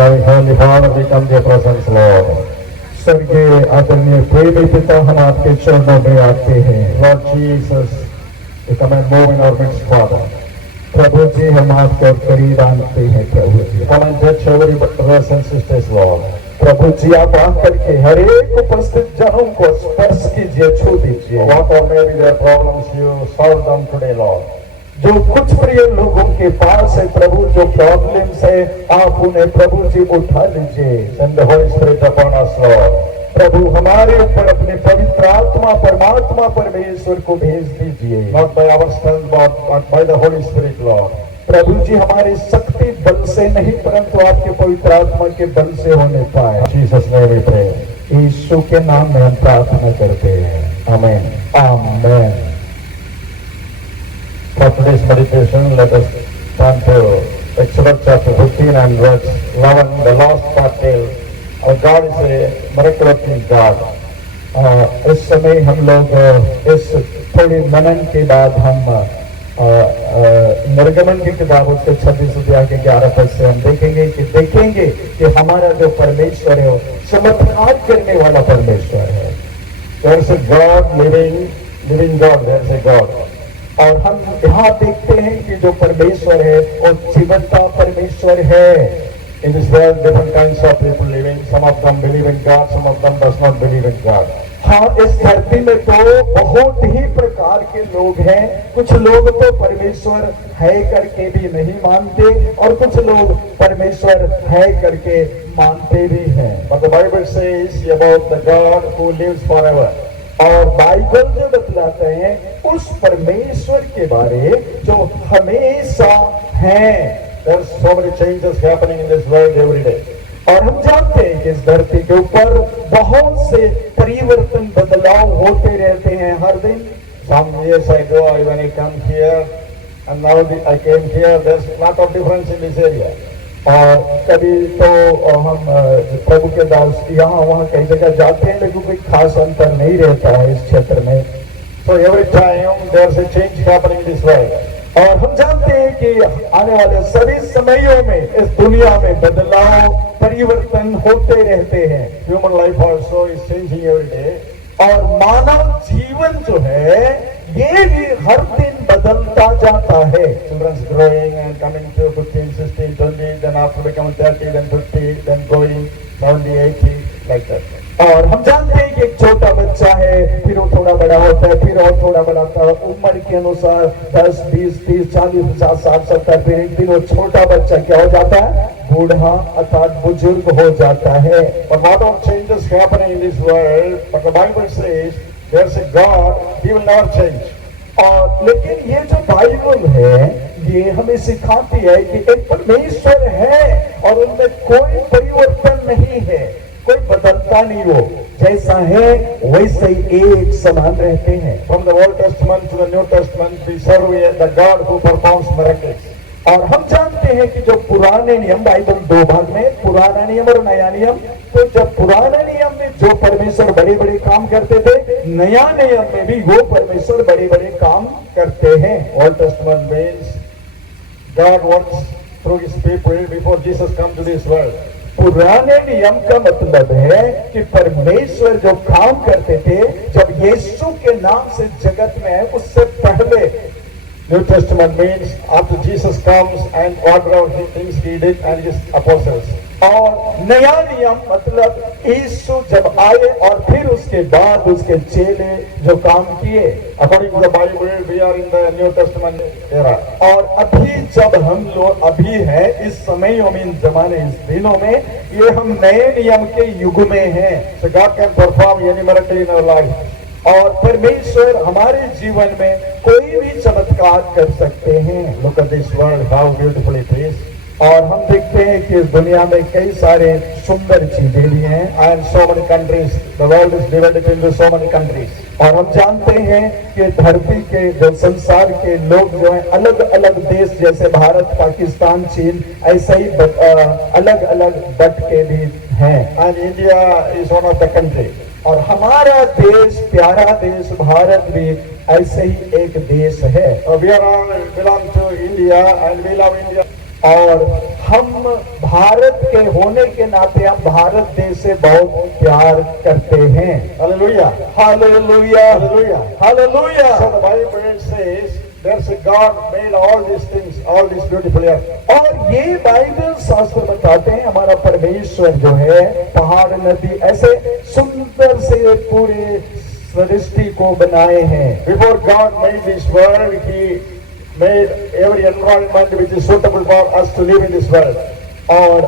Loving Heavenly Father, we come to your presence, Lord. स्वर्गीय आदरणीय प्रेमी पिता, हम आपके चरणों में आते हैं. Lord Jesus, we come and move in our midst, Father. प्रभु जी, हम आपको करीब आते हैं. प्रभु जी, come and touch every brothers and sisters, Lord. प्रभु जी, आप आकर के हर एक उपस्थित जनों को स्पर्श कीजिए, छू दीजिए. Whatever may be their problems, you solve them today, Lord. जो कुछ प्रिय लोगों के पास है प्रभु, जो प्रॉब्लम्स है, आप उन्हें प्रभु जी उठा लीजिए. Send the Holy Spirit upon us, Lord. प्रभु हमारे ऊपर अपने पवित्र आत्मा परमात्मा परमेश्वर को भेज दीजिए. Not by our strength but by the Holy Spirit, Lord. प्रभु जी, हमारी शक्ति बल से नहीं परंतु आपके पवित्र आत्मा के बल से होने पाए. Jesus name we pray. यीशु के नाम में हम प्रार्थना करते हैं. आमीन. आमीन. For today's meditation, let us turn to Exodus chapter 15 and verse 11. The last part tells, our God is a miracle working God. इस समय हम लोग इस थोड़ी मनन के बाद हम निर्गमन की किताब उसके 26 अध्याय के 11 पद से हम देखेंगे कि हमारा जो परमेश्वर है वो चमत्कार करने वाला परमेश्वर है. There is a God, living God. There is a God. और हम यहाँ देखते हैं कि जो परमेश्वर है वो जीवंत परमेश्वर है. In this world, different kinds of people living. Some of them believe in God, some of them does not believe in God. हाँ, इस धरती में तो बहुत ही प्रकार के लोग हैं. कुछ लोग तो परमेश्वर है करके भी नहीं मानते और कुछ लोग परमेश्वर है करके मानते भी हैं. But the Bible says about the God who lives forever. और बाइबल जो बतलाते हैं उस परमेश्वर के बारे जो हमेशा है. There are so many changes happening in this world every day. और हम जानते हैं कि इस धरती के ऊपर बहुत से परिवर्तन बदलाव होते रहते हैं हर दिन. Some years ago when I come here and now I came here, there's a lot of difference in this area. और कभी तो हम प्रभु के दास यहाँ वहाँ कई जगह जाते हैं लेकिन कोई खास अंतर नहीं रहता है इस क्षेत्र में. So every time there's a change happening in this world. और हम जानते हैं कि आने वाले सभी समयों में इस दुनिया में बदलाव परिवर्तन होते रहते हैं. Human life also is changing every day. और मानव जीवन जो है ये भी हर दिन बदलता जाता है. Children's growing and coming to 15, 16, 20, then after becoming 30, then 50, then going 70, 80, like that. और हम जानते हैं कि एक छोटा बच्चा है, फिर वो थोड़ा बड़ा होता है, फिर और थोड़ा बड़ा होता है. उम्र के अनुसार 10, 20, 30, 40, 50, 60, 70, फिर एक दिन वो छोटा बच्चा क्या हो जाता है? बूढ़ा अर्थात बुजुर्ग हो जाता है. But what all changes happening in this world? But the Bible says there's a God, He will never change. और लेकिन ये जो बाइबल है ये हमें सिखाती है कि एक परमेश्वर है और उनमें कोई परिवर्तन नहीं है, कोई बदलता नहीं. वो जैसा है वैसे ही एक समान रहते हैं. From the Old Testament to the New Testament, we serve the God who performs miracles. और हम जानते हैं कि जो पुराने नियम, बाइबल दो भाग में, पुराना नियम और नया नियम. तो जब पुराने नियम में जो परमेश्वर बड़े बड़े काम करते थे, नया नियम में भी वो परमेश्वर बड़े बड़े काम करते हैं. Old Testament means God works through His people before Jesus come to this world. पुराने नियम का मतलब है कि परमेश्वर जो काम करते थे जब यीशु के नाम से जगत में है उससे पहले. New Testament means after Jesus comes and whatever things He did and His apostles. और नया नियम मतलब यीशु जब आए और फिर उसके बाद उसके चेले जो काम किए. According to the Bible, we are in the New Testament era. और अभी जब हम लोग अभी हैं इस समयों में, इन जमाने, इस दिनों में, ये हम नए नियम के युग में हैं. So God can perform any miracle in our life. और परमेश्वर हमारे जीवन में कोई भी चमत्कार कर सकते हैं. Look at this world, how beautiful it is. और हम देखते हैं कि इस दुनिया में कई सारे सुंदर चीजें भी हैं. And so many countries, the world is divided into so many countries. और हम जानते हैं कि धरती के जो संसार के लोग जो हैं अलग अलग देश जैसे भारत, पाकिस्तान, चीन, ऐसे ही अलग अलग बट के भी हैं. And India is one of the country. और हमारा देश, प्यारा देश भारत भी ऐसे ही एक देश है. We are all belong to India and we love India. और हम भारत के होने के नाते हम भारत देश से बहुत प्यार करते हैं। Hallelujah. Hallelujah, Hallelujah. Hallelujah. So the Bible says there's a God made all these things, all this beautiful earth. और ये बाइबल शास्त्र बताते हैं हमारा परमेश्वर जो है पहाड़ नदी ऐसे सुंदर से पूरे सृष्टि को बनाए हैं। Before God made this world, He made every environment which is suitable for us to live in this world. और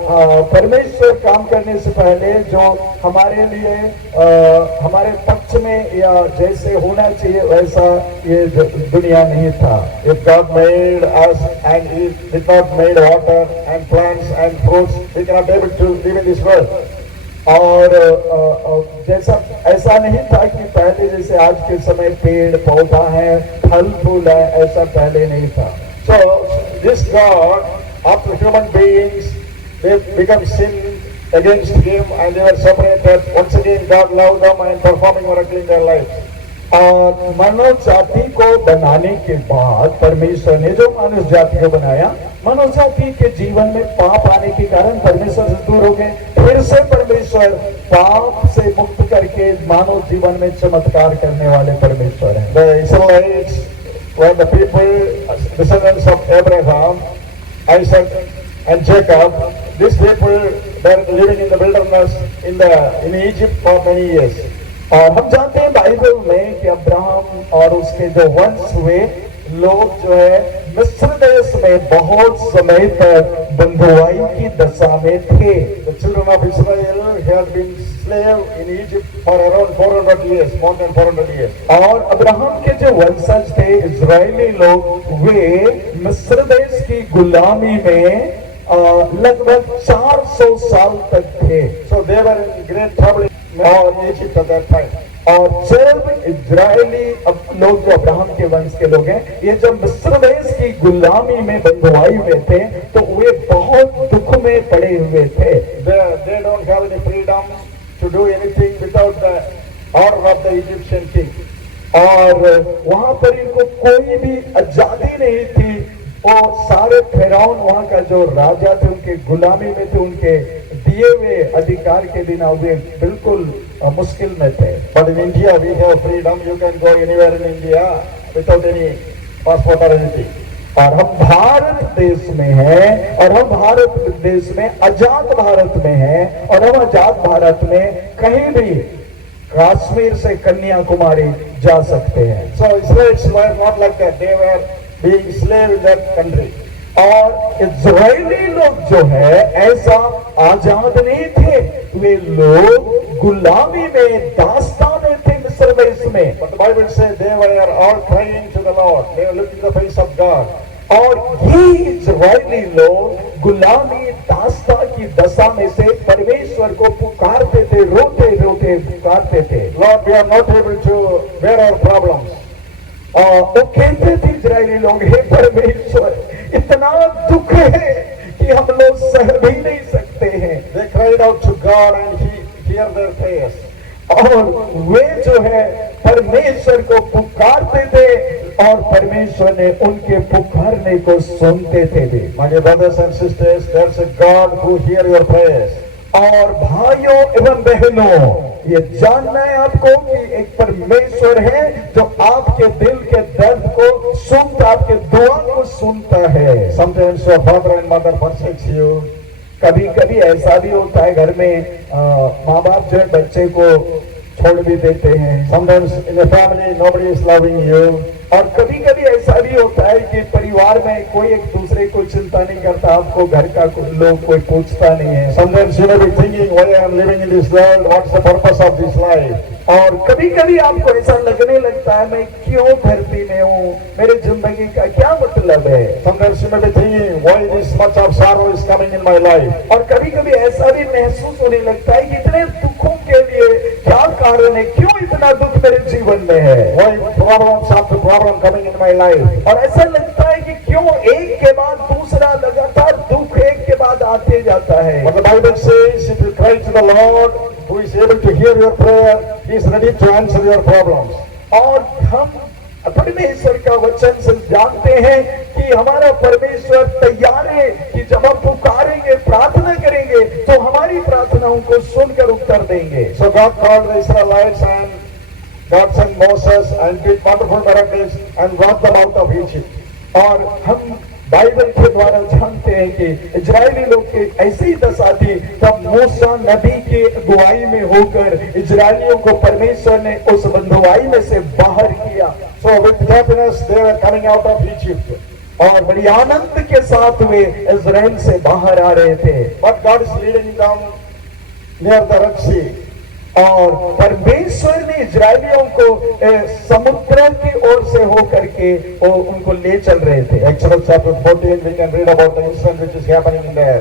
परमेश्वर काम करने से पहले जो हमारे लिए हमारे पक्ष में या जैसे होना चाहिए वैसा ये दुनिया नहीं था। If God made us and He did not made water and plants and fruits, we cannot be able to live in this world. और जैसा ऐसा नहीं था कि पहले जैसे आज के समय पेड़ पौधा है फल फूल है, ऐसा पहले नहीं था। So this God, after human beings, they become sin against Him and they were separated. Once again, God loved them and performing miracle in their lives. और मानव जाति को बनाने के बाद परमेश्वर ने जो मानव जाति को बनाया, मानव जाति के जीवन में पाप आने के कारण परमेश्वर से दूर हो गए। फिर से परमेश्वर पाप से मुक्त करके मानव जीवन में चमत्कार करने वाले परमेश्वर हैं। The Israelites were the people, descendants of Abraham, Isaac and Jacob. These people were living in the wilderness in Egypt for many years. और हम जानते हैं बाइबल में कि अब्राहम और उसके जो वंश हुए लोग जो है मिस्र देश में बहुत समय तक बंधुआई की दशा में थे। The children of Israel had been slave in Egypt for around 400 years, more than 400 years. और अब्राहम के जो वंशज थे इजरायली लोग वे मिस्र देश की गुलामी में लगभग 400 साल तक थे। So they were in great trouble in Egypt at that time. और जब इजरायली लोग जो अब्राहम के वंश के लोग हैं ये जब मिस्र देश की गुलामी में बंधुआई हुए थे तो वे बहुत दुख में पड़े हुए थे। They don't have any freedom to do anything without the order of the Egyptian king. और वहां पर इनको कोई भी आजादी नहीं थी। वो सारे फिरौन वहां का जो राजा थे उनके गुलामी में थे, उनके दिए हुए अधिकार के बिना वे बिल्कुल मुश्किल में थे। But in India we have freedom. You can go anywhere in India without any passport or anything. और हम भारत देश में हैं और हम भारत देश में आजाद भारत में हैं और हम आजाद भारत में कहीं भी कश्मीर से कन्याकुमारी जा सकते हैं। So Israelites were not like that. They were being slave in that country. और इजरायली लोग जो है ऐसा आजाद नहीं थे, वे लोग गुलामी में दास्तान में थे मिस्र देश में। But the Bible says they were all crying to the Lord. They were looking the face of God. और ये इजरायली लोग गुलामी दास्ता की दशा में से परमेश्वर को पुकारते थे, रोते रोते पुकारते थे। Lord, we are not able to bear our problems. और वो कहते थे इजरायली लोग, हे परमेश्वर इतना दुख है कि हम लोग सह भी नहीं सकते हैं। They cried out to God and He heard their prayers. और वे जो है परमेश्वर को पुकारते थे और परमेश्वर ने उनके पुकारने को सुनते थे भी। My dear brothers and sisters, there's a God who hears your prayers. और भाइयों एवं बहनों, ये जानना है आपको कि एक परमेश्वर है जो आपके दिल के दर्द को सुनता, आपके दुआ को सुनता है। Sometimes your father and mother forsakes you. कभी कभी ऐसा भी होता है घर में माँ बाप जो है बच्चे को छोड़ भी देते हैं। Sometimes in a family nobody is loving you. और कभी कभी ऐसा भी होता है कि परिवार में कोई एक दूसरे को चिंता नहीं करता, आपको घर का लोग कोई पूछता नहीं है। Sometimes you may be thinking, why I am living in this world? What's the purpose of this life? और कभी कभी आपको ऐसा लगने लगता है मैं क्यों धरती में हूँ, मेरी जिंदगी का क्या मतलब है। Sometimes you may be thinking, why this much of sorrow is coming in my life? और कभी कभी ऐसा भी महसूस होने लगता है कि इतने दुखों के लिए क्या कारण है, क्यों इतना दुख मेरे जीवन में है। Why problems after problem coming in my life? और ऐसा लगता है कि क्यों एक के बाद दूसरा लगातार दुख एक के बाद आते जाता है। But the Bible says, if you cry to the Lord, who is able to hear your prayer, He is ready to answer your problems. और हम परमेश्वर का वचन से जानते हैं कि हमारा परमेश्वर तैयार है कि जब हम पुकारेंगे, प्रार्थना करेंगे तो हमारी प्रार्थनाओं को सुनकर उत्तर देंगे। So God called the Israelites and God sent Moses and did wonderful miracles and brought them out of Egypt. और हम बाइबल के द्वारा जानते हैं कि इजरायली लोग की ऐसी ही दशा थी, तब मूसा नबी के अगुवाई में होकर इजरायलियों को परमेश्वर ने उस बंधुआई में से बाहर किया। So with happiness they were coming out of Egypt. और बड़ी आनंद के साथ वे इजराइल से बाहर आ रहे थे। But God is leading them near the Red Sea. और परमेश्वर ने इजरायलियों को समुद्र की ओर से होकर के वो उनको ले चल रहे थे। Exodus chapter 14 we can read about the incident which is happening there.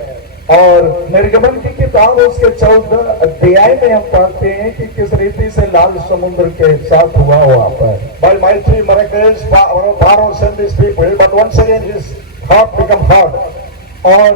और निर्गमन की किताब उसके 14 अध्याय में हम पढ़ते हैं कि किस रीति से लाल समुद्र के साथ हुआ वहां पर। By mighty miracles Pharaoh sent these people, but once again his heart became hard. और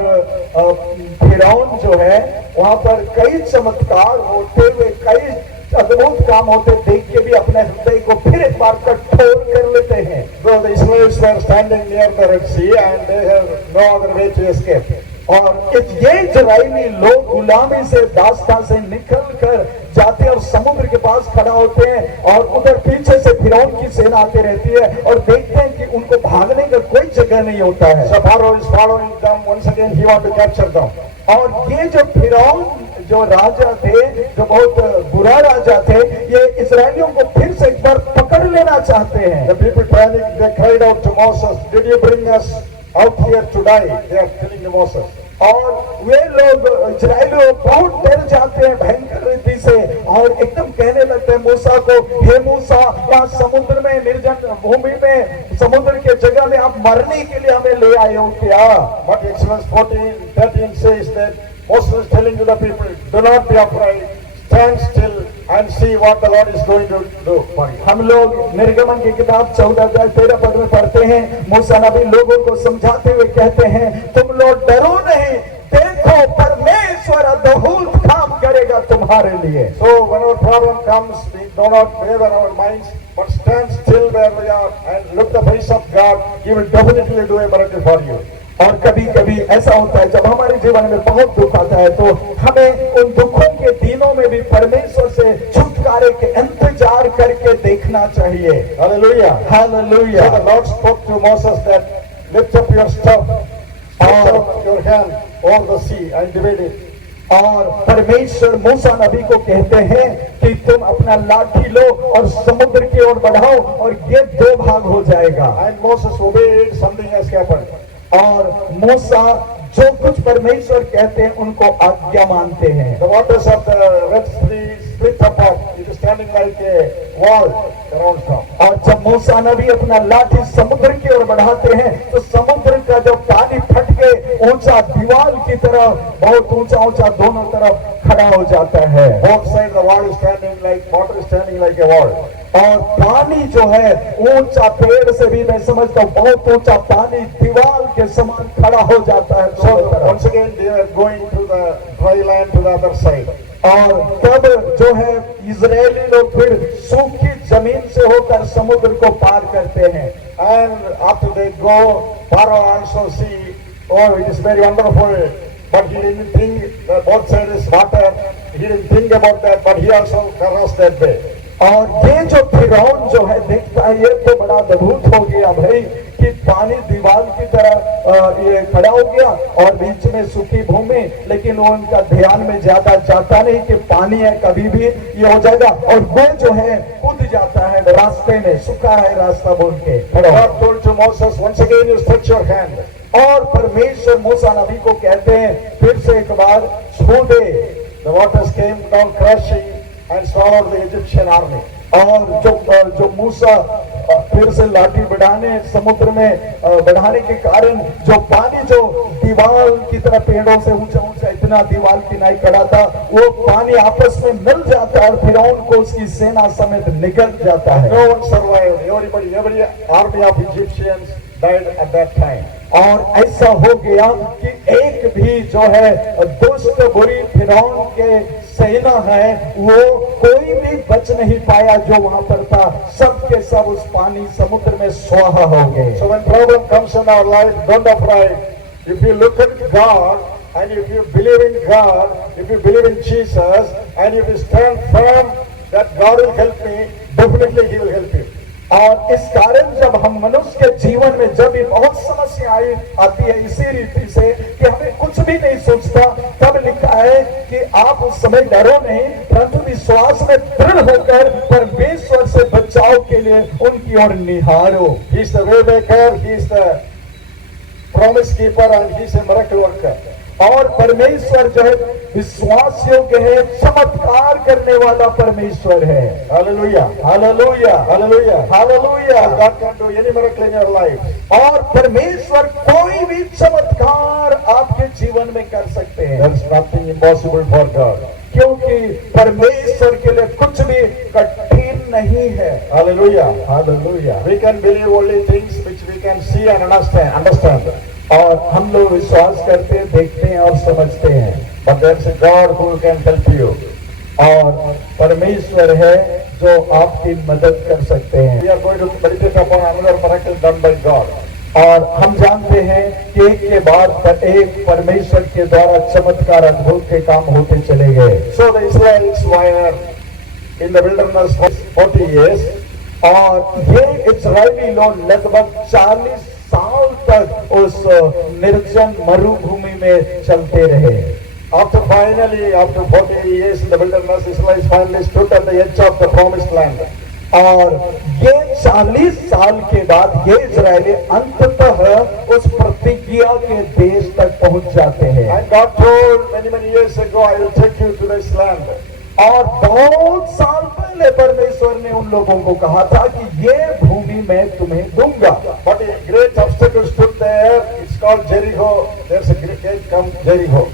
फिरौन जो है वहां पर कई चमत्कार होते हुए, कई अद्भुत काम होते देख के भी अपने हृदय को फिर एक बार कठोर कर लेते हैं। So the Israelites were standing near the Red Sea and they have no other way to escape. और ये इजरायली लोग गुलामी से, दास्ता से निकल कर जाते और समुद्र के पास खड़ा होते हैं और उधर पीछे से फिरौन की सेना आती रहती है और देखते हैं कि उनको भागने का कोई जगह नहीं होता है। So Pharaoh is following them. Once again he want to capture them. और ये जो फिरौन जो राजा थे, जो बहुत बुरा राजा थे, ये इजरायलियों को फिर से एक बार पकड़ लेना चाहते हैं। The people panicked. They cried out to Moses, "Did you bring us out here to die?" They are telling to Moses. और वे लोग इजरायली लोग बहुत डर जाते हैं भयंकर रीति से और एकदम कहने लगते हैं मूसा को, हे मूसा, यहाँ समुद्र में, निर्जन भूमि में, समुद्र के जगह में आप मरने के लिए हमें ले आए हो क्या? But Exodus 14:13 says that Moses is telling to the people, "Do not be afraid, stand still and see what the Lord is going to do for you." हम लोग निर्गमन की किताब 14:13 में पढ़ते हैं, मूसा नबी लोगों को समझाते हुए कहते हैं, तुम लोग डरो नहीं, देखो परमेश्वर अद्भुत काम करेगा तुम्हारे लिए। So whenever problem comes, we do not waver our minds, but stand still where we are and look the face of God. He will definitely do a miracle for you. और कभी कभी ऐसा होता है जब हमारे जीवन में बहुत दुख आता है तो हमें उन दुखों के दिनों में भी परमेश्वर से छुटकारे के इंतजार करके देखना चाहिए। Hallelujah. Hallelujah. So the Lord spoke to Moses that lift up your staff, stretch out your hand over the sea and divide it. और परमेश्वर मूसा नबी को कहते हैं कि तुम अपना लाठी लो और समुद्र की ओर बढ़ाओ और ये दो भाग हो जाएगा। And Moses obeyed. Something has happened. और मूसा जो कुछ परमेश्वर कहते हैं उनको आज्ञा मानते हैं। The waters of the Red Sea split apart. It is standing like a wall around them. और जब मूसा नबी अपना लाठी समुद्र की ओर बढ़ाते हैं तो समुद्र का जो पानी फट के ऊंचा दीवार की तरह, बहुत ऊंचा ऊंचा दोनों तरफ खड़ा हो जाता है। Both sides the wall is standing like water is standing like a wall. और पानी जो है ऊंचा, पेड़ से भी मैं समझता हूँ बहुत ऊंचा पानी दीवार के समान खड़ा हो जाता है। So once again they are going to the dry land to the other side. और तब जो है इजरायली लोग फिर सूखी जमीन से होकर समुद्र को पार करते हैं। And after they go, Pharaoh also see, oh, it is very wonderful. But he didn't think that both sides is water. He didn't think about that, but he also crossed that way. और ये जो फिरौन जो है देखता है ये तो बड़ा अद्भुत हो गया भाई कि पानी दीवार की तरह ये खड़ा हो गया और बीच में सूखी भूमि, लेकिन वो उनका ध्यान में ज्यादा जाता नहीं कि पानी है, कभी भी ये हो जाएगा। और वो जो है कूद जाता है रास्ते में, सूखा है रास्ता बोल के। God told to Moses, once again you stretch your hand. और परमेश्वर मूसा नबी को कहते हैं फिर से एक बार छू दे। The waters came down crashing and swallowed the Egyptian army. और जो मूसा फिर से लाठी बढ़ाने समुद्र में बढ़ाने के कारण जो पानी जो दीवार की तरह पेड़ों से ऊंचा ऊंचा इतना दीवार की नाई खड़ा था, वो पानी आपस में मिल जाता है और फिरौन को उसकी सेना समेत निकल जाता है। No one survived. Every army of Egyptians died at that time. और ऐसा हो गया कि एक भी जो है दुष्ट बुरी फिरौन के सेना है, वो कोई भी बच नहीं पाया जो वहां पर था, सब के सब उस पानी समुद्र में स्वाहा हो गए। So when problem comes in our life, don't afraid. If you look at God and if you believe in God, if you believe in Jesus, and if you stand firm that God will help me, definitely He will help you. और इस कारण जब हम मनुष्य के जीवन में जब भी बहुत समस्याएं आती है इसी रीति से कि हमें कुछ भी नहीं सोचता, तब लिखा है कि आप उस समय डरो नहीं, परंतु विश्वास में दृढ़ होकर परमेश्वर से बचाव के लिए उनकी ओर निहारो। He is the way maker, He is the promise keeper, and He is a miracle worker. और परमेश्वर जो है विश्वास योग्य है, चमत्कार करने वाला परमेश्वर है। Hallelujah, hallelujah, hallelujah, hallelujah. God can do any miracle in your life. और परमेश्वर कोई भी चमत्कार आपके जीवन में कर सकते हैं, There is nothing impossible for God. क्योंकि परमेश्वर के लिए कुछ भी कठिन नहीं है। Hallelujah. Hallelujah. We can believe only things which we can see and understand. और हम लोग विश्वास करते हैं, देखते हैं और समझते हैं, But there is a God who can help you. और परमेश्वर है जो आपकी मदद कर सकते हैं। We are going to meditate upon another miracle done by God. और हम जानते हैं कि एक के बाद एक परमेश्वर के द्वारा चमत्कार अद्भुत के काम होते चले गए। So the Israelites were in the wilderness for 40 years. और ये इजरायली लोग लगभग 40 साल तक उस निर्जन मरुभूमि में चलते रहे। After 40 years in the wilderness, Israelites finally stood at the edge of the promised land. और ये 40 साल के बाद ये इजरायली अंततः उस प्रतिज्ञा के देश तक पहुंच जाते हैं। And God told many years ago, I will take you to this land. और बहुत साल पहले परमेश्वर ने उन लोगों को कहा था कि ये भूमि मैं तुम्हें दूंगा। But a great obstacle stood there. It's called Jericho. There's a great gate come Jericho.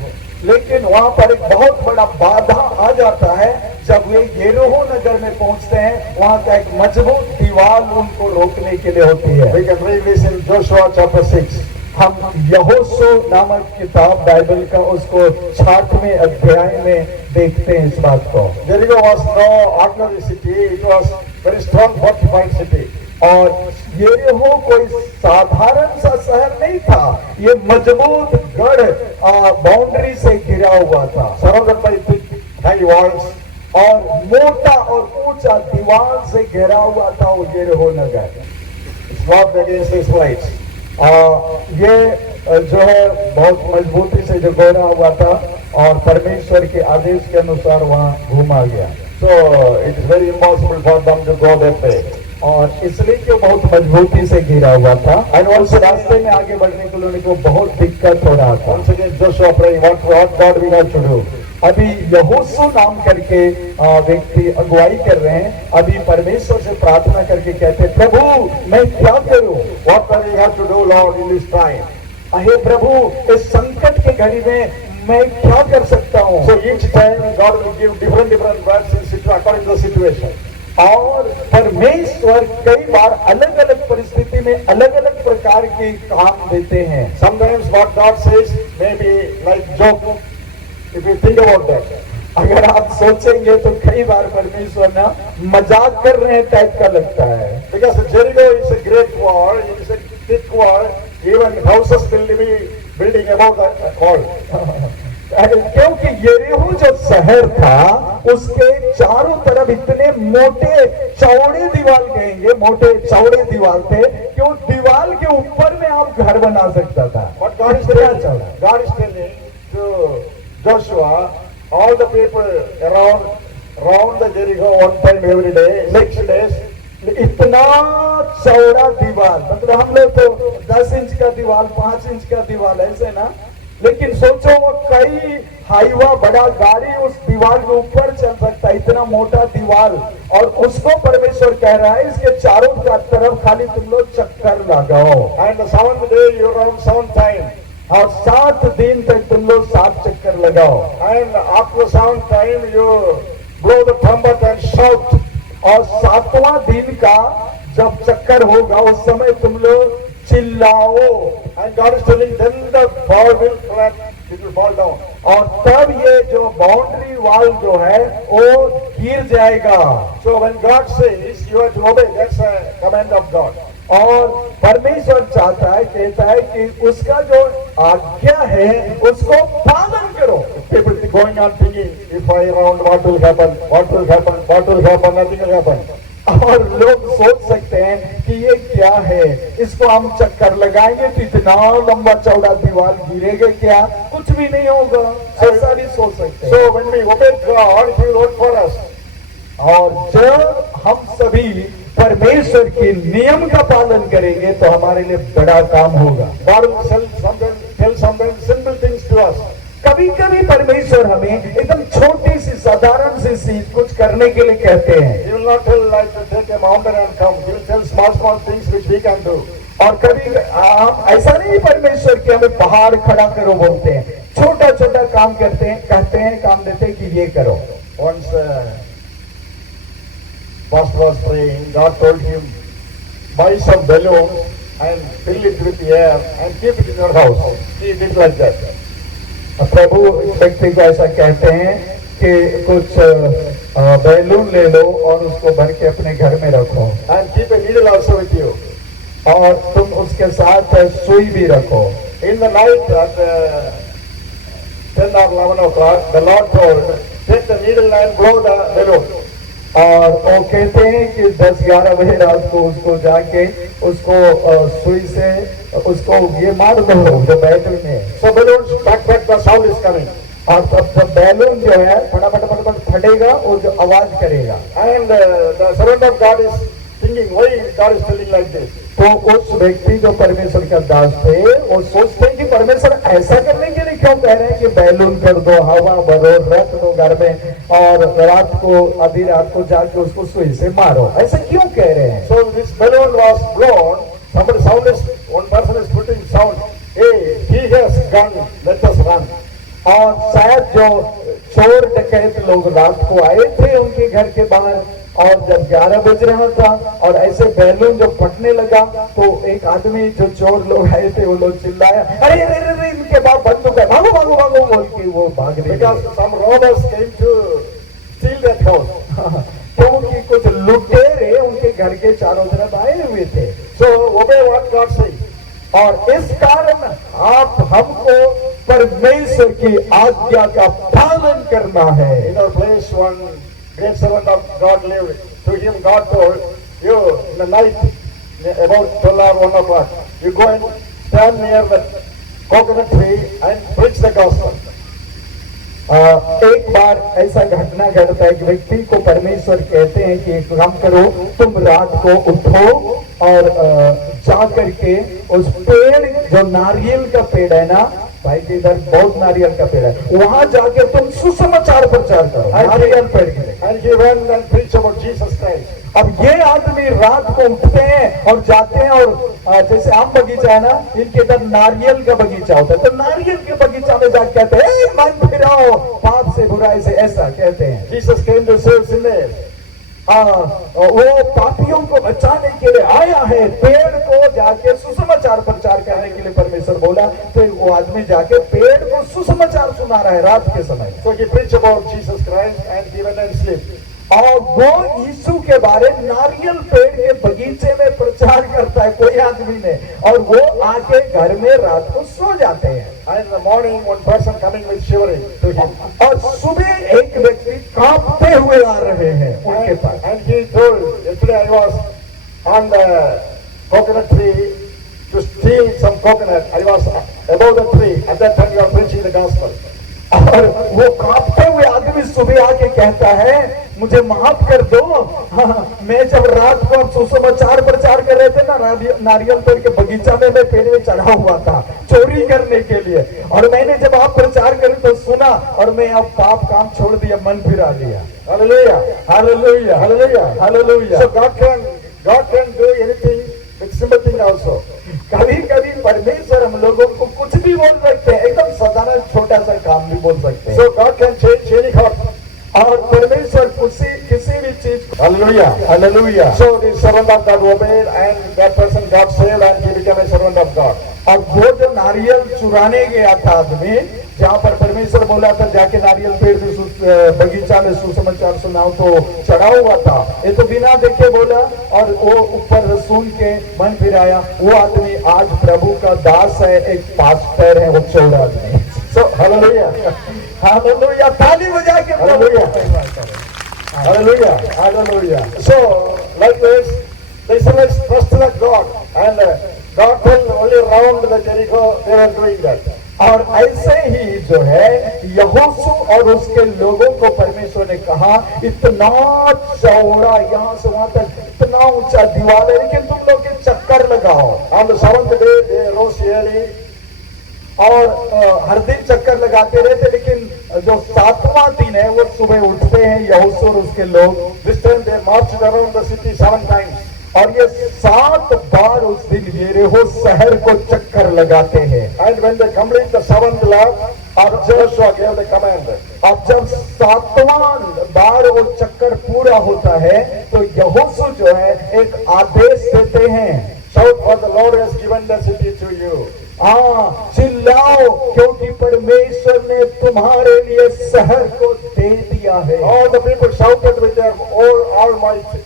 लेकिन वहां पर एक बहुत बड़ा बाधा आ जाता है। जब वे येरीहो नगर में पहुंचते हैं, वहां का एक मजबूत दीवार उनको रोकने के लिए होती है। We can read this in Joshua chapter 6. हम यहोशू नामक किताब बाइबल का उसको 6वें अध्याय में देखते हैं इस बात को। Jericho was no ordinary city. It was very strong fortified city. और येरीहो कोई साधारण सा शहर नहीं था, ये मजबूत गढ़ बाउंड्री से घिरा हुआ था, Surrounded by thick high walls. और मोटा और ऊंचा दीवार से घिरा हुआ था वो येरीहो नगर। It's fought against the Israelites. ये जो है बहुत मजबूती से जो गोरा हुआ था और परमेश्वर के आदेश के अनुसार वहाँ घूमा गया। So it is very impossible for them to go that way. और इसलिए कि बहुत मजबूती से घिरा हुआ था और उस रास्ते में आगे बढ़ने के लिए उनको बहुत दिक्कत हो रहा था। Once again, Joshua praying, what God we have to do. अभी यहोशू नाम करके व्यक्ति अगुवाई कर रहे हैं। अभी परमेश्वर से प्रार्थना करके कहते हैं, प्रभु मैं क्या करूं? What do we have to do, Lord, in this time? हे प्रभु इस संकट के घड़ी में मैं क्या कर सकता हूं? So each time God will give different words according to the situation. और परमेश्वर कई बार अलग अलग परिस्थिति में अलग अलग प्रकार के काम देते हैं। Sometimes what God says may be like joke. If you think about that. अगर आप सोचेंगे तो कई बार परमेश्वर ना मजाक कर रहे हैं टाइप का लगता है। Because Jericho is a great wall, it is a thick wall, even houses will be building above that wall. क्योंकि येरीहो जो शहर था उसके चारों तरफ इतने मोटे चौड़े दीवार कहेंगे, मोटे चौड़े दीवार थे कि उस दीवार के ऊपर में आप घर बना सकता था। But God is telling to Joshua, all the people around the Jericho one time every day, 6 days. इतना चौड़ा दीवार, मतलब हम लोग तो 10 इंच का दीवार, 5 इंच का दीवार ऐसे ना, लेकिन सोचो वो कई हाईवा बड़ा गाड़ी उस दीवार के ऊपर चल सकता है, इतना मोटा दीवार। और उसको परमेश्वर कह रहा है इसके चारों तरफ खाली तुम लोग चक्कर लगाओ। And the 7th day you run 7 times. और 7 दिन तक तुम लोग 7 चक्कर लगाओ। And after 7th time you blow the trumpet and shout. और 7वां दिन का जब चक्कर होगा उस समय तुम लोग चिल्लाओ। And God is telling, then the wall will it will fall down. और तब ये जो बाउंड्री वॉल जो है वो गिर जाएगा। So when God says you have to obey, that's a command of God. और परमेश्वर चाहता है, कहता है कि उसका जो आज्ञा है उसको पालन करो। People going on thinking, if I round, what will happen? What will happen? What will happen? Nothing will happen. और लोग सोच सकते हैं कि ये क्या है, इसको हम चक्कर लगाएंगे तो इतना लंबा चौड़ा दीवार गिरेगा क्या, कुछ भी नहीं होगा, ऐसा भी सोच सकते हैं। So when we obey God, He will work for us. और जब हम सभी परमेश्वर के नियम का पालन करेंगे तो हमारे लिए बड़ा काम होगा। God will tell sometimes simple things to us. कभी कभी परमेश्वर हमें एकदम छोटी सी साधारण सी चीज कुछ करने के लिए कहते हैं। He will not tell like to take a mountain and come. He will tell small things which we can do. और कभी आप ऐसा नहीं परमेश्वर कि हमें पहाड़ खड़ा करो बोलते हैं, छोटा छोटा काम करते हैं, कहते हैं, काम देते हैं कि ये करो। Once pastor was praying, God told him, buy some balloons and fill it with air and keep it in your house. He did like that. प्रभु व्यक्ति को ऐसा कहते हैं कि कुछ बैलून ले लो और उसको भर के अपने घर में रखो, And keep a needle also with you. और तुम उसके साथ सुई भी रखो। In the night at 10 or 11 o'clock, the Lord told, take the needle and blow the balloon. और वो कहते हैं कि 10-11 बजे रात को उसको जाके उसको सुई से उसको ये मार दो जो बैलून में। So balloons, back, the sound is coming. और तब बैलून जो है फटाफट फटेगा और जो आवाज करेगा। And the servant of God is thinking, why God is telling like this? तो उस व्यक्ति जो परमेश्वर का दास थे वो सोचते हैं कि परमेश्वर ऐसा करने के लिए क्यों कह रहे हैं कि बैलून कर दो, हवा भरो, रख दो घर में और रात को आधी रात को जाके उसको सुई से मारो, ऐसा क्यों कह रहे हैं? So this balloon was blown. Somebody sound is, one person is putting sound, hey, he has gun, let us run. और शायद जो चोर डकैत लोग रात को आए थे उनके घर के बाहर और जब 11 बज रहा था और ऐसे बैलून जो फटने लगा तो एक आदमी जो चोर लोग आए थे वो लोग चिल्लाया, अरे अरे अरे इनके बाप बंदूक है, भागो भागो भागो बोल के वो भाग रहे। Because some robbers came to steal that house. क्योंकि कुछ लुटेरे उनके घर के चारों तरफ आए हुए थे। So obey what God says. और इस कारण आप हमको परमेश्वर की आज्ञा का पालन करना है। In our place, one great servant of God lived. To him God told, you in the night about 12 or 1 o'clock, you go and stand near the coconut tree and preach the gospel. एक बार ऐसा घटना घटता है कि व्यक्ति को परमेश्वर कहते हैं कि एक काम करो, तुम रात को उठो और जा करके उस पेड़ जो नारियल का पेड़ है ना भाई के इधर बहुत नारियल का पेड़ है, वहां जाके तुम सुसमाचार प्रचार करो नारियल पेड़ के लिए। And he went and preached about Jesus Christ. अब ये आदमी रात को उठते हैं और जाते हैं और जैसे आम बगीचा है ना, इनके इधर नारियल का बगीचा होता है, तो नारियल के बगीचा में जाके कहते हैं मन फिराओ पाप से बुराई से, ऐसा कहते हैं। Jesus came to save sinners. वो पापियों को बचाने के लिए आया है, पेड़ को जाके सुसमाचार प्रचार करने के लिए परमेश्वर बोला, तो वो आदमी जाके पेड़ को सुसमाचार सुना रहा है रात के समय। So he preached about Jesus Christ and he went and slept. और वो यीशु के बारे नारियल पेड़ के बगीचे में प्रचार करता है कोई आदमी ने, और वो आके घर में रात को सो जाते हैं। And in the morning, one person coming with shivering to him. और सुबह एक व्यक्ति कांपते हुए आ रहे हैं उनके पास। And he told, yesterday I was on the coconut tree to steal some coconut. I was above the tree. At that time you are preaching the gospel. और वो कांपते हुए आदमी सुबह आके कहता है मुझे माफ कर दो, मैं जब रात को आप सुसमाचार प्रचार कर रहे थे ना नारियल पेड़ के बगीचा में, मैं पेड़ में चढ़ा हुआ था चोरी करने के लिए, और मैंने जब आप प्रचार करे तो सुना और मैं अब पाप काम छोड़ दिया, मन फिरा लिया। Hallelujah. Hallelujah, Hallelujah. Hallelujah. So God can do anything with simple thing also. कभी कभी परमेश्वर हम लोगों को कुछ भी बोल सकते हैं, एकदम साधारण छोटा सा काम भी बोल सकते हैं। So God can change any heart. और परमेश्वर किसी भी चीज, Hallelujah. Hallelujah. So the servant of God obeyed and that person got saved and he became a servant of God. और वो जो नारियल चुराने गया था आदमी, जहाँ पर परमेश्वर बोला था जाके नारियल पेड़ में बगीचा में सुसमाचार सुनाओ तो चढ़ा हुआ था, ये तो बिना देखे बोला और वो ऊपर सुन के मन फिराया। वो आदमी आज प्रभु का दास है, एक पास्टर है, वो चौड़ा आदमी। सो हालेलुया, हालेलुया, ताली बजा के hallelujah, Hallelujah, hallelujah. So, like this, the Israelites trusted God, and God will only round the Jericho, they were doing that. और ऐसे ही जो है यहोशू और उसके लोगों को परमेश्वर ने कहा इतना चौड़ा यहाँ से वहां तक इतना ऊंचा दीवार है, लेकिन तुम लोग के चक्कर लगाओ। On the seventh day, they rose early. और हर दिन चक्कर लगाते रहते, लेकिन जो 7वां दिन है वो सुबह उठते हैं यहोशू और उसके लोग। This time they marched around the city 7 times. और ये 7 बार उस दिन यरीहो शहर को चक्कर लगाते हैं। And when they complete the 7th lap, Joshua gave the command. अब जब 7वां बार वो चक्कर पूरा होता है तो यहोशू जो है एक आदेश देते हैं, Shout, for the Lord has given the city to you. हाँ, चिल्लाओ क्योंकि परमेश्वर ने तुम्हारे लिए शहर को दे दिया है। All the people shouted with their all might.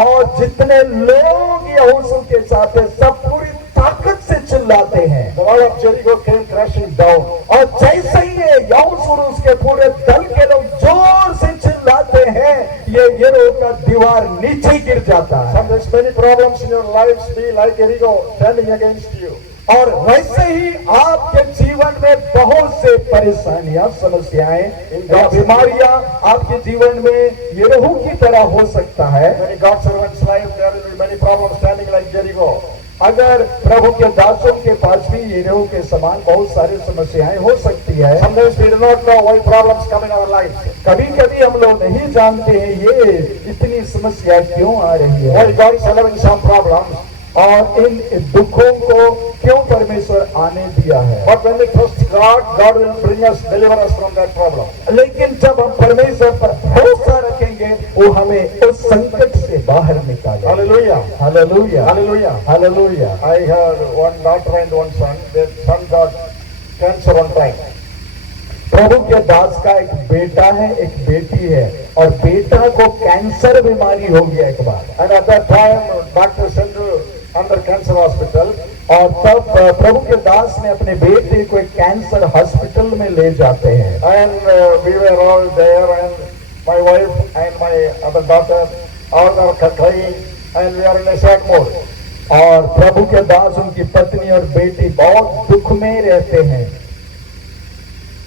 और जितने लोग यहोशू के साथ हैं सब पूरी ताकत से चिल्लाते हैं। The wall of Jericho came crashing down. और जैसे ही ये यहोशू और उसके पूरे दल के लोग जोर से चिल्लाते हैं, ये यरीहो का दीवार नीचे गिर जाता है। Sometimes many problems in your lives be like Jericho standing against you. और वैसे ही आपके जीवन में बहुत से परेशानियां, समस्याएं, बीमारियां आपके जीवन में यरीहो की तरह हो सकता है। Many God's servants' life, there will be many problems standing like Jericho. अगर प्रभु के दासों के पास भी यरीहो के समान बहुत सारी समस्याएं हो सकती है। Sometimes we do not know why problems come in our lives. कभी कभी हम लोग नहीं जानते हैं ये इतनी समस्या क्यों आ रही है, Why God is allowing some problems. और इन दुखों को क्यों परमेश्वर आने दिया है। But when we trust God, God will bring us, deliver us from that problem. लेकिन जब हम परमेश्वर पर भरोसा रखेंगे वो हमें उस संकट से बाहर निकाले। Hallelujah. Hallelujah, Hallelujah. Hallelujah. I had one daughter and one son. Their son got cancer one time. प्रभु के दास का एक बेटा है, एक बेटी है, और बेटा को कैंसर बीमारी हो गया एक बार। And at that time, doctor sent to under cancer hospital. और तब प्रभु के दास ने अपने बेटे को एक कैंसर हॉस्पिटल में ले जाते हैं। And we were all there, and my wife and my other daughter all are crying, and we are in a sad mood. और प्रभु के दास, उनकी पत्नी और बेटी बहुत दुख में रहते हैं।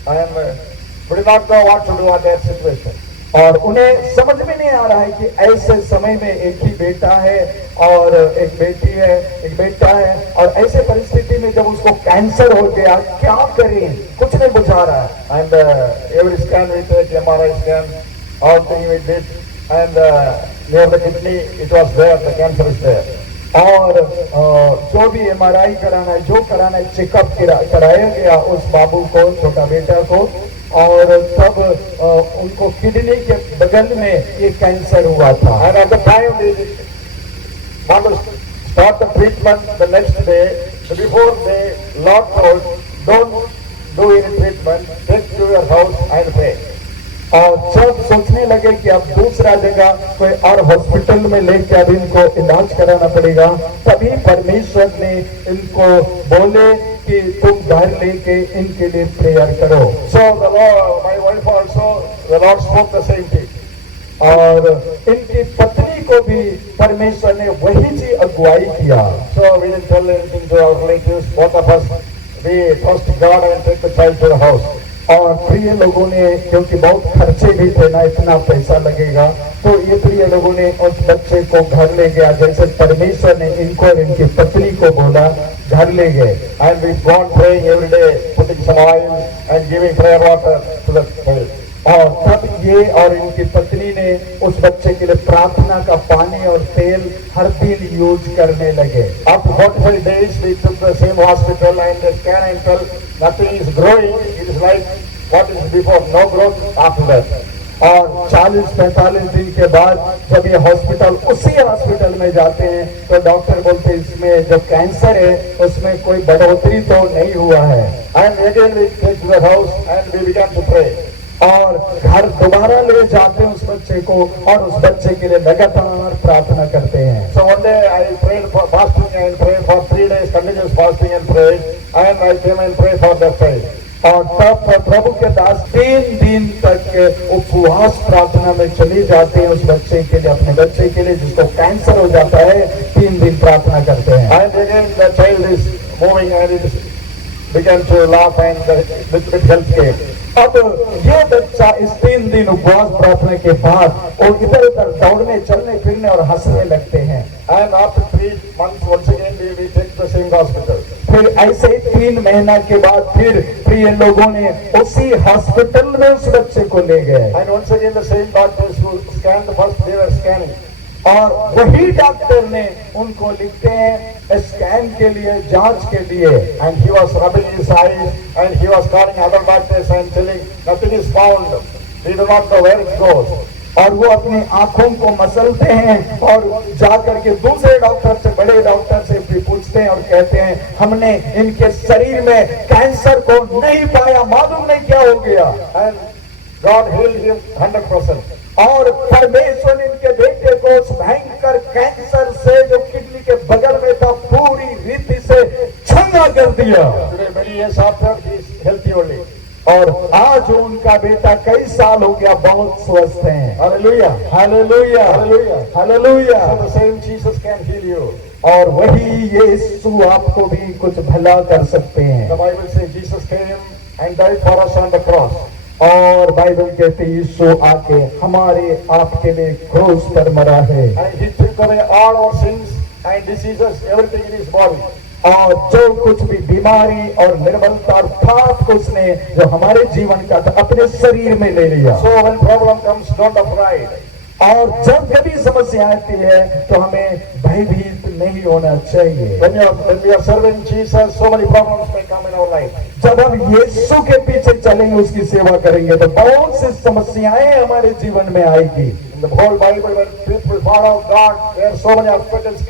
And we do not know what to do at that situation. और उन्हें समझ में नहीं आ रहा है कि ऐसे समय में एक ही बेटा है और एक बेटी है, एक बेटा है, और ऐसे परिस्थिति में जब उसको कैंसर हो गया क्या करें, कुछ नहीं बुझा रहा है। And every scan we take, MRI scan, all things we did, and near the kidney it was there, the cancer is there. और जो भी MRI कराना है, जो कराना है, चेकअप कराया गया उस बाबू को, छोटा बेटा को, और तब उनको किडनी के बगल में ये कैंसर हुआ था। And at the time they want to start the treatment the next day, so before they locked out, don't do any treatment, take to your house and pray. और जब सोचने लगे कि अब दूसरा जगह कोई और हॉस्पिटल में लेके अब इनको इलाज कराना पड़ेगा, तभी परमेश्वर ने इनको बोले कि तुम घर लेके इनके लिए प्रेयर करो। So the Lord, my wife also, the Lord spoke the same thing. और इनकी पत्नी को भी परमेश्वर ने वही चीज अगुवाई किया। So we didn't tell anything to our relatives. Both of us, we trust God and take the child to the house. और प्रिय लोगों ने, क्योंकि बहुत खर्चे भी थे ना, इतना पैसा लगेगा, तो ये प्रिय लोगों ने उस बच्चे को घर ले गया, जैसे परमेश्वर ने इनको और इनकी पत्नी को बोला, घर ले गए। And we've gone praying every day, putting some oil and giving prayer water to the child. और तब ये और इनकी पत्नी ने उस बच्चे के लिए प्रार्थना का पानी और तेल हर दिन यूज करने लगे। After 45 days, we took the same hospital and the scan and felt nothing is growing. It is like what is before, no growth after that. और 40-45 दिन के बाद जब ये हॉस्पिटल उसी हॉस्पिटल में जाते हैं तो डॉक्टर बोलते हैं इसमें जो कैंसर है उसमें कोई बढ़ोतरी तो नहीं हुआ है। And again we take to the house and we began to pray. और घर दोबारा ले जाते हैं उस बच्चे को और उस बच्चे के लिए लगातार प्रार्थना करते हैं। So one day I prayed for fasting and prayed for 3 days continuous fasting and prayed, and I came and prayed for the child. और तब प्रभु के दास 3 दिन तक उपवास प्रार्थना में चले जाते हैं उस बच्चे के लिए, अपने बच्चे के लिए जिसको कैंसर हो जाता है। 3 दिन प्रार्थना करते हैं। And again the child is moving and it began to laugh and with health came. अब ये बच्चा इस 3 दिन उपवास प्रार्थना के बाद वो इधर उधर दौड़ने चलने फिरने और हंसने लगते हैं। And after 3 months once again we take the same hospital. फिर ऐसे ही 3 महीना के बाद फिर प्रिय लोगों ने उसी हॉस्पिटल में उस बच्चे को ले गए। And once again the same doctors who scanned the first, they were scanning. और वही डॉक्टर ने उनको लिखते हैं स्कैन के लिए, जांच के लिए। And he was rubbing his eyes and he was calling other doctors and telling nothing is found. We do not know where it goes. और वो अपनी आंखों को मसलते हैं और जाकर के दूसरे डॉक्टर से, बड़े डॉक्टर से भी पूछते हैं और कहते हैं हमने इनके शरीर में कैंसर को नहीं पाया, मालूम नहीं क्या हो गया। And God healed him 100%. और परमेश्वर ने इनके बेटे को उस भयंकर कैंसर से जो किडनी के बगल में था पूरी रीति से चंगा कर दिया। Today many years after he is healthy only. और आज उनका बेटा कई साल हो गया, बहुत स्वस्थ हैं। Hallelujah. Hallelujah, Hallelujah. Hallelujah. So the same Jesus can heal you. और वही यीशु आपको भी कुछ भला कर सकते हैं। The Bible says Jesus came and died for us on the cross. और बाइबल कहते यीशु आके हमारे आपके लिए क्रूस पर मरा है। And he took away all our sins and diseases, everything in his body. और जो कुछ भी बीमारी और निर्बलता और पाप को उसने जो हमारे जीवन का था अपने शरीर में ले लिया। So when problem comes, don't afraid. और जब कभी समस्या आती है तो हमें भयभीत नहीं होना चाहिए। When we are serving Jesus, so many problems may come in our life. जब हम यीशु के पीछे चलेंगे, उसकी सेवा करेंगे तो बहुत सी समस्याएं हमारे जीवन में आएगी। In the whole Bible, when people follow God, there are so many obstacles,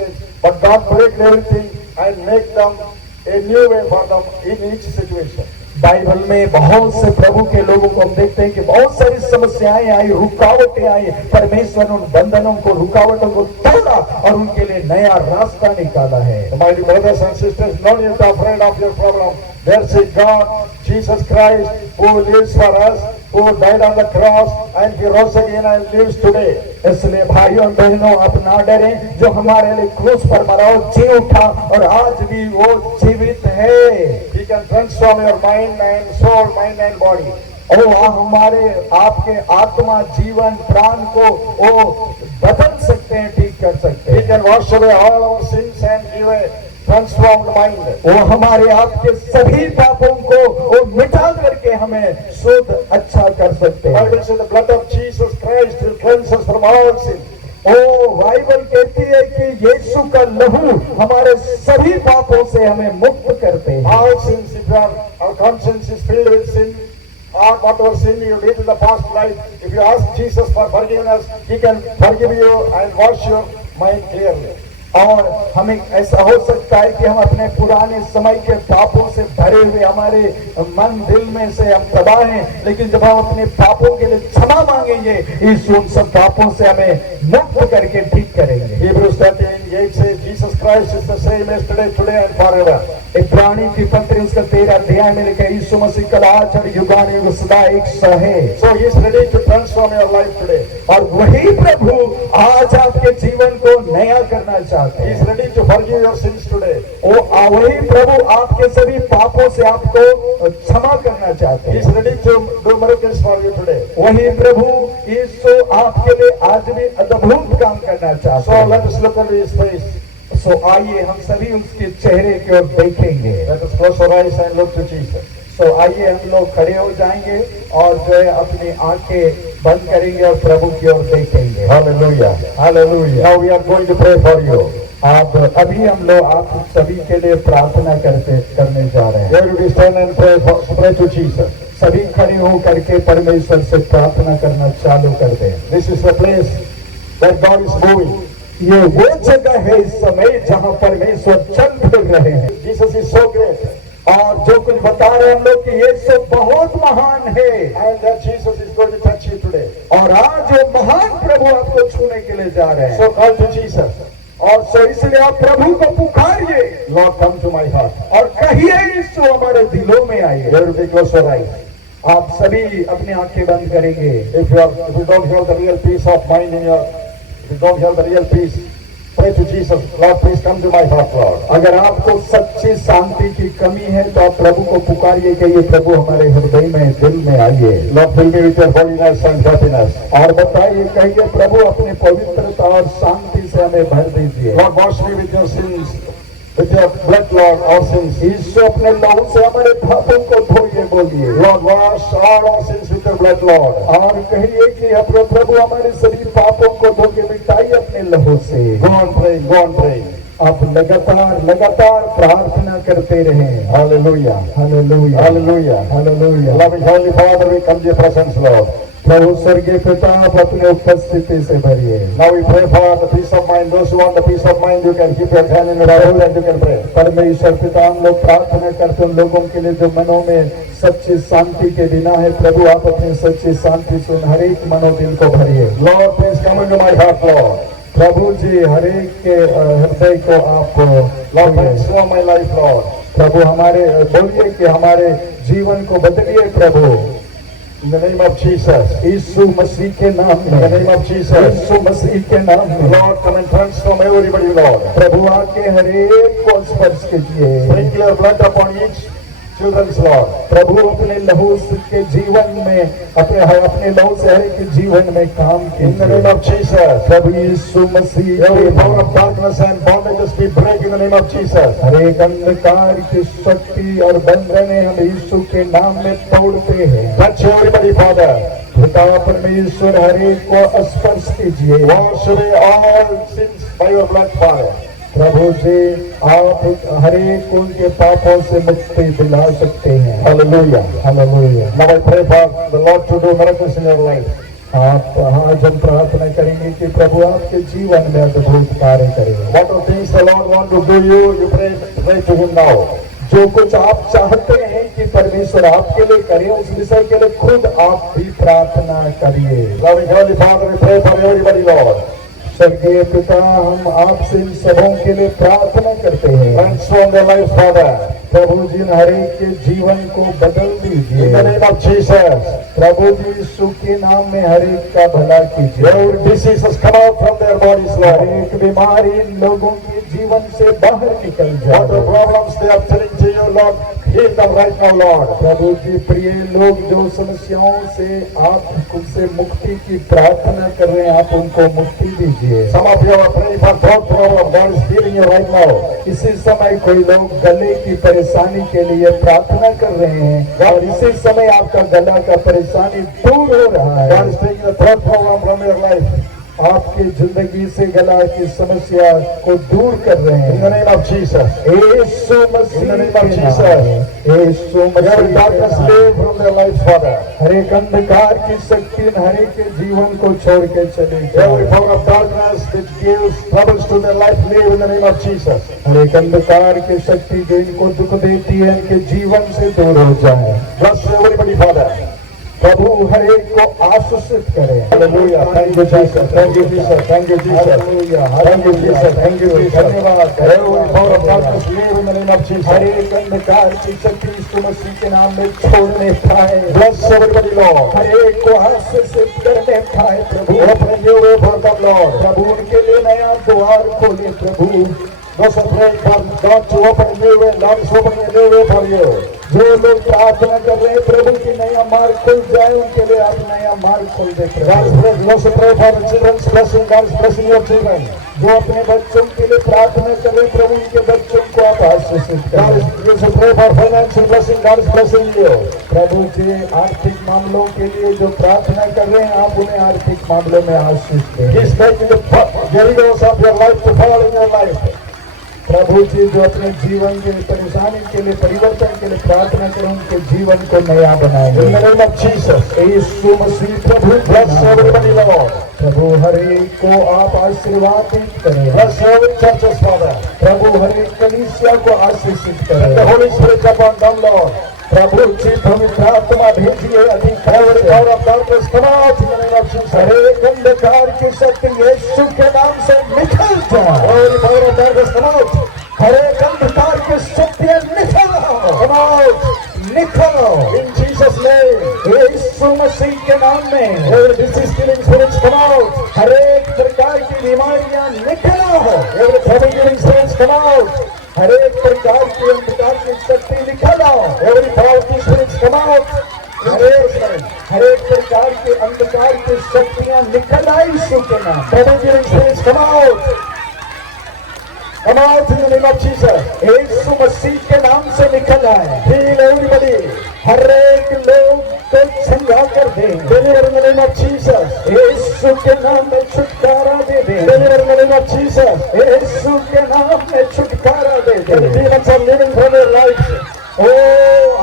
but God breaks everything and make them a new way for them in each situation. Bible में बहुत से प्रभु के लोगों को हम देखते हैं कि बहुत सारी समस्याएं आई, रुकावटें आई, परमेश्वर ने उन बंधनों को, रुकावटों को तोड़ा और उनके लिए नया रास्ता निकाला है। My brothers and sisters, no need to be afraid of your problem. There's a God, Jesus Christ, who lives for us, who died on the cross, and he rose again and lives today. इसलिए भाइयों और बहनों, आप ना डरें, जो हमारे लिए क्रूस पर मरा, जी उठा और आज भी वो जीवित है। He can transform your mind and soul, mind and body. और हमारे आपके आत्मा, जीवन, प्राण को वो बदल सकते हैं, ठीक कर सकते He हैं। can wash away all our sins and give a transformed mind. वो हमारे आपके सभी पापों को वो मिटा करके हमें शुद्ध अच्छा कर सकते हैं। Bible says the blood of Jesus Christ will cleanse us from all sin. ओ बाइबल कहती है कि यीशु का लहू हमारे सभी पापों से हमें मुक्त करते हैं। All sins, if our conscience is filled with sin, or whatever sin you did in the past life, if you ask Jesus for forgiveness, he can forgive you and wash your mind clearly. और हमें ऐसा हो सकता है कि हम अपने पुराने समय के पापों से भरे हुए हमारे मन दिल में से हम तबाह हैं, लेकिन जब हम अपने पापों के लिए क्षमा मांगेंगे, यीशु उन सब पापों से हमें मुक्त करके ठीक करेंगे। Hebrews 13:8 says Jesus Christ is the same yesterday, today and forever. इब्रानी की पत्री उसका 13 अध्याय में लिखा है यीशु मसीह कल आज और युगानुयुग सदा एक सा है। So he is ready to transform your life today. और वही प्रभु आज आपके जीवन को नया करना चाहते He हैं। is ready to forgive your sins today. वही प्रभु आपके सभी पापों से आपको क्षमा करना चाहते He हैं। is ready to do miracles for you today. वही प्रभु यीशु आपके लिए आज भी अद्भुत काम करना चाहते So हैं। let us look into his face. सो आइए हम सभी उसके चेहरे की ओर देखेंगे। Let us close our eyes and look to Jesus. सो आइए हम लोग खड़े हो जाएंगे और जो है अपनी आंखें बंद करेंगे और प्रभु की ओर देखेंगे। Hallelujah. Hallelujah. Now we are going to pray for you. आप अभी हम लोग आप सभी के लिए प्रार्थना करने जा रहे हैं। Everybody stand and pray to Jesus. सभी खड़े हो करके परमेश्वर से प्रार्थना करना चालू कर दें। This is the place where God is moving. ये वो जगह है इस समय जहां परमेश्वर चल फिर रहे हैं। Jesus is so great. और जो कुछ बता रहे हैं हम लोग कि यीशु बहुत महान है, And that Jesus is going to touch you today. और आज वो महान प्रभु आपको छूने के लिए जा रहे हैं। So call to Jesus. और सो इसलिए आप प्रभु को पुकारिए Lord, come to my heart. और कहिए यीशु हमारे दिलों में आइए। Everybody close your eyes. आप सभी अपनी आंखें बंद करेंगे। If you don't have the real peace of mind in your, if you don't have the real peace, pray to Jesus. Lord, please come to my heart, Lord. अगर आपको सच्ची शांति की कमी है तो आप प्रभु को पुकारिए, कहिए प्रभु हमारे हृदय में, दिल में आइए। Lord, fill me with your holiness and happiness. और बताइए, कहिए प्रभु अपने पवित्रता और शांति से हमें भर दीजिए। Lord, wash me with your sins, with your blood, Lord, our sins. यीशु अपने लहू से हमारे पापों को धोइए, बोलिए। Lord, wash all our sins with your blood, Lord. और कहिए कि अपने प्रभु हमारे सभी पापों को धो के मिटाइए अपने लहू से। Go on praying, go on praying. आप लगातार प्रार्थना करते रहें। Hallelujah. Hallelujah, Hallelujah. Hallelujah. Loving Holy Father, we come to your presence, Lord. प्रभु स्वर्गीय पिता, आप अपने उपस्थिति से भरिए। Now we pray for the peace of mind. Those who want the peace of mind, you can keep your hand in your Bible and you can pray. परमेश्वर पिता, हम लोग प्रार्थना करते उन लोगों के लिए जो मनों में सच्ची शांति के बिना है। प्रभु आप अपनी सच्ची शांति से हर एक मनोदिल को भरिए। Lord, please come into my heart, Lord. प्रभु जी हर एक के हृदय को आप Lord, transform my life, Lord. प्रभु हमारे बोलिए कि हमारे जीवन को बदलिए प्रभु, In the name of Jesus. यीशु मसीह के नाम In the में, name of Jesus. यीशु मसीह के नाम में। Lord, come and transform everybody, Lord. प्रभु आके हर एक को स्पर्श कीजिए। Sprinkle your blood upon each children's, Lord. प्रभु अपने लहू के जीवन में, अपने लहू से हर एक के जीवन में काम In the name कीजिए। of Jesus. Prabhu Yeshu Masih Every के power of darkness and bondages we break in the name of Jesus. हर एक अंधकार की शक्ति और बंधने हम यीशु के नाम में तोड़ते हैं। Touch everybody, Father. पिता परमेश्वर हर एक को स्पर्श कीजिए। Wash away all sins by your blood, Father. प्रभु जी आप हर एक उनके पापों से मुक्ति दिला सकते हैं। Hallelujah. Hallelujah. Now I pray for the Lord to do miracles in your life. आप आज हम प्रार्थना करेंगे कि प्रभु आपके जीवन में अद्भुत कार्य करें। What are things the Lord want to do you pray to Him now. जो कुछ आप चाहते हैं कि परमेश्वर आपके लिए करे, उस विषय के लिए खुद आप भी प्रार्थना करिए। Loving Holy Father, we pray for everybody, Lord. स्वर्गीय पिता, हम आपसे इन सबों के लिए प्रार्थना करते हैं। Transform their lives, Father. प्रभु जी हर एक के जीवन को बदल दीजिए। In the name of Jesus. प्रभु जी यीशु के नाम में हर एक का भला कीजिए। Every diseases come out from their bodies, her Lord. एक बीमारी इन लोगों के जीवन से बाहर निकल What the जाए। problems they are telling to you, Lord, heal them right now, Lord. प्रभु जी प्रिय लोग जो समस्याओं से आप उनसे मुक्ति की प्रार्थना कर रहे हैं, आप उनको मुक्ति दीजिए। Some of you are praying for throat problem. God is healing you right now. इसी समय कोई लोग गले की परेशानी के लिए प्रार्थना कर रहे हैं और इसी समय आपका गला का परेशानी दूर हो रहा God है। is taking the throat problem from your life. आपकी जिंदगी से गला की समस्या को दूर कर रहे In the हैं। name of Jesus. Yeshu Masih In the name के of नाम Jesus. में, यीशु Every मसीह के darkness नाम में। leave from their lives, Father. हर एक अंधकार की शक्ति हर एक के जीवन को छोड़ के चले Every जाए। power of darkness which gives troubles to their life, leave in the name of Jesus. हर एक अंधकार की शक्ति जो इनको दुख देती है, इनके जीवन से दूर हो जाए। Bless everybody, Father. प्रभु हर एक को आशीषित करे। Hallelujah. Thank you, Jesus. Thank you, Jesus. Thank you, Jesus. Hallelujah, Thank you, Jesus. Thank you, Jesus. धन्यवाद। Every power of darkness, leave in the name of Jesus. हर एक अंधकार की शक्ति यीशु मसीह के नाम में छोड़ने पाए। Bless everybody, Lord. हर एक को आशीषित करने पाए प्रभु। Open a new way for them, Lord. प्रभु उनके लिए नया द्वार खोले प्रभु। Those are praying for God to open a new way. Lord is opening a new way for you. जो लोग प्रार्थना कर रहे हैं प्रभु की नया मार्ग खुल जाए, उनके लिए आप नया मार्ग खोल दे God Prabhu. is praying. Those who pray for the children's blessing, God is blessing your children. जो अपने बच्चों के लिए प्रार्थना कर रहे हैं प्रभु, उनके बच्चों को आप आशीषित God करें। is, those who pray for financial blessing, God is blessing you. प्रभु जी आर्थिक मामलों के लिए जो प्रार्थना कर रहे हैं, आप उन्हें आर्थिक मामलों में आशीष दें। He's making the windows of your life to fall in your life. प्रभु जी जो अपने जीवन के परेशानी के लिए परिवर्तन के लिए प्रार्थना करें उनके जीवन को नया बनाएंगे। In the name of Jesus, Yeshu Masih Prabhu bless everybody, Lord. प्रभु हर एक को आप आशीर्वादित करें। Bless every churches, Father. प्रभु हर एक कलीसिया को आशीषित Let the करें। Holy Spirit upon them, Lord. प्रभु जी पवित्र आत्मा भेजिए अधिकार Every power of darkness, come out in the name of Jesus. हर एक अंधकार की शक्ति यीशु के नाम से निकल जाए। Every power of darkness, come out. हर एक अंधकार की शक्तियां निकलो, Come out. निकलो In Jesus' name. यीशु मसीह के नाम में। Every disease killing spirits, come out. हर एक प्रकार की बीमारियां निकलो, Every trouble giving spirits, come out. हर एक प्रकार की अंधकार की शक्ति निकलो, Every powerful spirits, come out. In Jesus' name. हर एक प्रकार के अंधकार की शक्तियां निकल आई यीशु के नाम। Trouble giving spirits, come out. Come out in the name of Jesus. यीशु मसीह के नाम से निकल आए। Heal everybody. हर एक लोग को चंगा कर दे। Deliver in the name of Jesus. यीशु के नाम में छुटकारा दे दे। Deliver in the name of Jesus. यीशु के नाम में छुटकारा दे The they. demons are living from their lives. ओ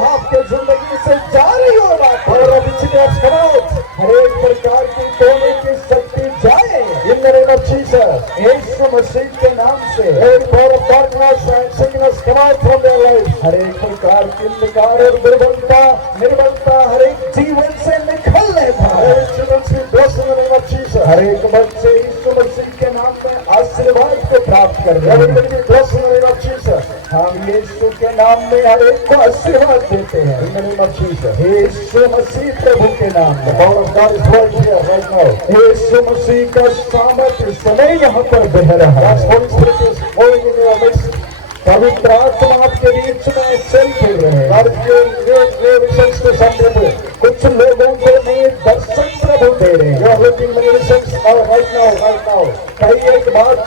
आपके जिंदगी से जा रही हो बात। Power of witchcraft, come out. हर एक प्रकार की टोने की शक्ति जाए In the name of Jesus. यीशु मसीह के नाम से। Every power of darkness and sickness, come out from their lives. हर एक प्रकार की अंधकार और दुर्बलता निर्बलता हर एक जीवन से निकलने पाए। Every children be blessed in the name of Jesus. हर एक बच्चे यीशु मसीह के नाम में आशीर्वाद को प्राप्त कर रहे Everybody हैं। be blessed in the name of Jesus. हम यीशु के नाम में हर एक को आशीर्वाद देते हैं। In the name of Jesus. यीशु मसीह प्रभु के नाम The में। power of God is right here, right now. यीशु मसीह का सामर्थ्य इस समय यहाँ पर बह रहा God's है। Holy Spirit is flowing in your midst. पवित्र आत्मा आपके बीच में चल फिर रहे हैं। God is giving great visions to some people. कुछ लोगों को नए दर्शन प्रभु दे रहे You हैं। are looking many visions now, right now. कई एक बात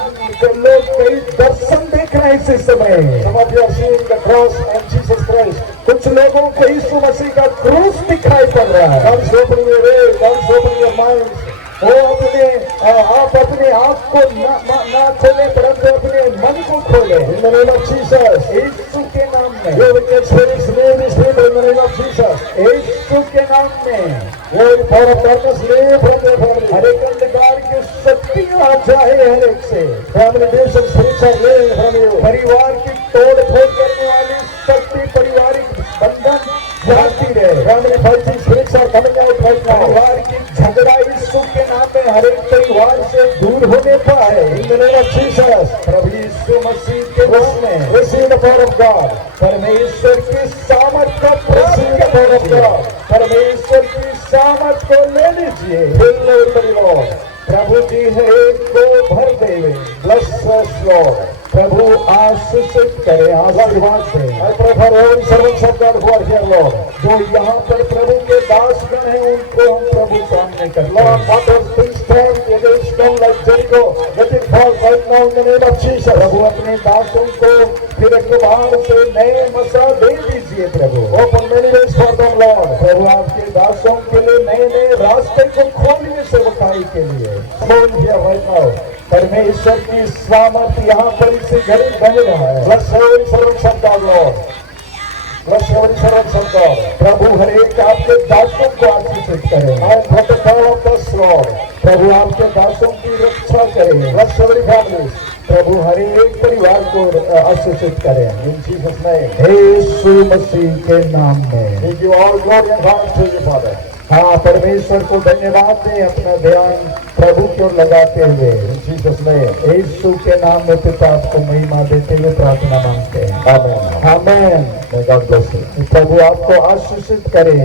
लोग कई दर्शन देख रहे हैं इस समय। Some of you are seeing the cross and Jesus Christ. कुछ लोगों को यीशु मसीह का क्रूस दिखाई पड़ रहा है। God is opening your way. God is opening your minds. वो आप अपने आप को ना खोले परंतु अपने मन को खोले In the name of Jesus. यीशु के नाम में। You will get spirits, leave these people in the name of Jesus. यीशु के नाम में Every power of darkness, leave from their family. हर एक अंधकार की शक्तियां आ जाए हर एक से। Family division spirits are leaving from you. परिवार की तोड़ फोड़ करने वाली शक्ति पारिवारिक बंधन जाती रहे। Family fighting spirits are coming out right now. परिवार की झगड़ा यीशु के नाम में हर एक परिवार से दूर होने पाए। In the name of Jesus. प्रभु यीशु मसीह के नाम में Receive the power of God. परमेश्वर की सामर्थ को Receive the power of God. परमेश्वर की सामर्थ को ले लीजिए। Fill everybody, Lord. प्रभु जी हर एक को भर देवे। Bless us, Lord. प्रभु आशीषित करे, आशीर्वाद दे। I pray for every servants of God who are here, Lord. जो यहाँ पर प्रभु के दासगण हैं उनको हम प्रभु सामने करते Lord, हैं। what has been stand against them like Jericho, let it fall right now in the name of Jesus. प्रभु अपने दासों को फिर एक बार से नए मसा दे दीजिए प्रभु। Open many ways for them, Lord. प्रभु आपके दासों के लिए नए नए रास्ते को खोलिए सेवकाई के लिए। Come here right now. परमेश्वर की सामर्थ यहाँ पर इसे घड़ी बह रहा है। Bless every servants of God, Lord. Bless every servants of God. प्रभु हर एक आपके दासों को आशीषित करे। I am protector of this, Lord. प्रभु आपके दासों की रक्षा करे। Bless every family. प्रभु हर एक परिवार को आशीषित करे। In Jesus' name. यीशु मसीह के नाम में। We give all glory and honor to you, Father. हाँ, परमेश्वर को धन्यवाद दें। अपना ध्यान प्रभु की ओर लगाते हुए In Jesus' name. यीशु के नाम में पिता आपको महिमा देते हुए प्रार्थना मांगते हैं। Amen. Amen. May God bless you. प्रभु आपको आशीषित करे।